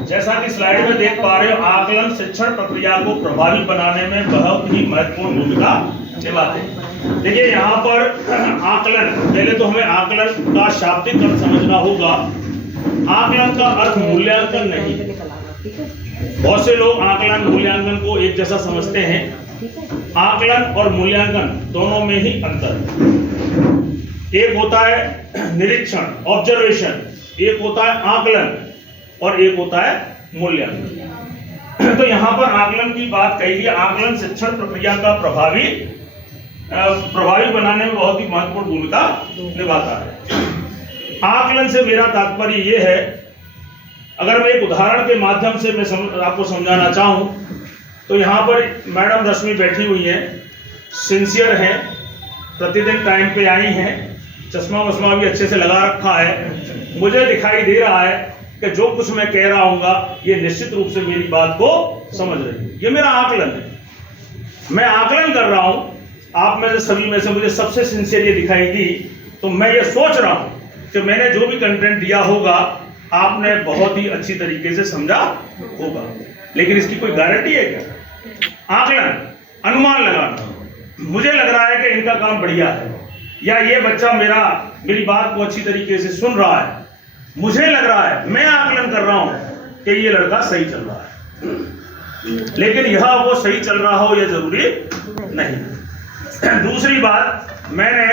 जैसा कि स्लाइड में देख पा रहे हो, आकलन शिक्षण प्रक्रिया को प्रभावी बनाने में बहुत ही महत्वपूर्ण भूमिका निभाते हैं। देखिए यहाँ पर आकलन, पहले तो हमें आकलन का शाब्दिक अर्थ समझना होगा। आकलन का अर्थ मूल्यांकन नहीं। बहुत से लोग आकलन मूल्यांकन को एक जैसा समझते हैं। आकलन और मूल्यांकन दोनों में ही अंतर है। एक होता है निरीक्षण, ऑब्जर्वेशन, एक होता है आकलन और एक होता है मूल्यांकन। तो यहाँ पर आकलन की बात कही गई। आकलन शिक्षण प्रक्रिया का प्रभावी बनाने में बहुत ही महत्वपूर्ण भूमिका निभाता है। आकलन से मेरा तात्पर्य ये है, अगर मैं एक उदाहरण के माध्यम से मैं आपको समझाना चाहूँ तो यहाँ पर मैडम रश्मि बैठी हुई हैं, सिंसियर हैं, प्रतिदिन टाइम पे आई हैं, चश्मा वश्मा भी अच्छे से लगा रखा है। मुझे दिखाई दे रहा है कि जो कुछ मैं कह रहा हूँगा ये निश्चित रूप से मेरी बात को समझ रही है। ये मेरा आकलन है। मैं आकलन कर रहा हूँ। आप में से सभी में से मुझे सबसे सिंसियर ये दिखाई दी, तो मैं ये सोच रहा हूँ कि मैंने जो भी कंटेंट दिया होगा आपने बहुत ही अच्छी तरीके से समझा होगा। लेकिन इसकी कोई गारंटी है क्या? आकलन, अनुमान लगाना। मुझे लग रहा है कि इनका काम बढ़िया है, या ये बच्चा मेरी बात को अच्छी तरीके से सुन रहा है। मुझे लग रहा है, मैं आकलन कर रहा हूं कि ये लड़का सही चल रहा है। लेकिन यह वो सही चल रहा हो यह जरूरी नहीं। दूसरी बात, मैंने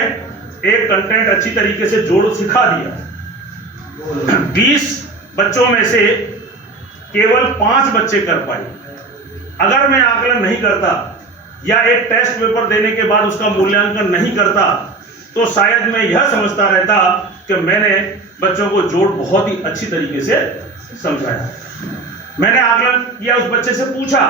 एक कंटेंट अच्छी तरीके से जोड़ सिखा दिया। 20 बच्चों में से केवल 5 बच्चे कर पाए। अगर मैं आकलन नहीं करता या एक टेस्ट पेपर देने के बाद उसका मूल्यांकन नहीं करता तो शायद मैं यह समझता रहता कि मैंने बच्चों को जोड़ बहुत ही अच्छी तरीके से समझाया। मैंने आकलन किया, उस बच्चे से पूछा,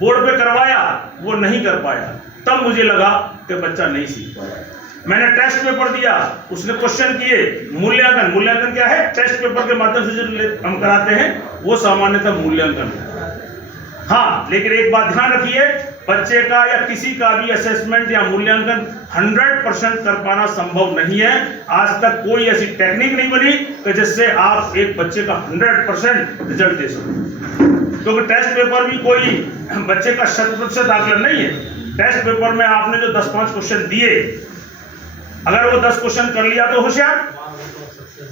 बोर्ड पे करवाया, वो नहीं कर पाया, तब मुझे लगा कि बच्चा नहीं सीख पाया। मैंने टेस्ट पेपर दिया, उसने क्वेश्चन किए, मूल्यांकन क्या है? टेस्ट पेपर के माध्यम से जो हम कराते हैं वो सामान्यतः मूल्यांकन है। हाँ, लेकिन एक बात ध्यान रखिए, बच्चे का या किसी का भी असेसमेंट या मूल्यांकन 100% कर पाना संभव नहीं है। आज तक कोई ऐसी टेक्निक नहीं बनी कि जिससे आप एक बच्चे का 100% रिजल्ट दे सको। क्योंकि टेस्ट पेपर भी कोई बच्चे का 100% आकलन नहीं है। टेस्ट पेपर में आपने जो 10-5 क्वेश्चन दिए, अगर वो 10 क्वेश्चन कर लिया तो होशियार,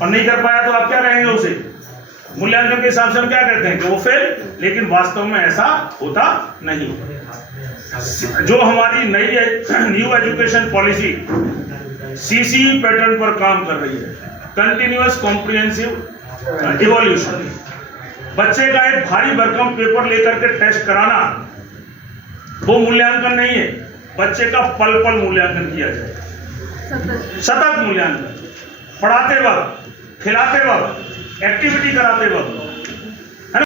और नहीं कर पाया तो आप क्या कहेंगे उसे? मूल्यांकन के हिसाब से हम क्या कहते हैं कि वो फेल। लेकिन वास्तव में ऐसा होता नहीं। जो हमारी new education policy CC pattern पर काम कर रही है, कंटिन्यूअस कॉम्प्रिहेंसिव इवोल्यूशन, बच्चे का एक भारी भरकम पेपर लेकर के टेस्ट कराना वो मूल्यांकन नहीं है। बच्चे का पल पल मूल्यांकन किया जाए, सतत मूल्यांकन, पढ़ाते वक्त, खिलाते वक्त, एक्टिविटी कराते वक्त,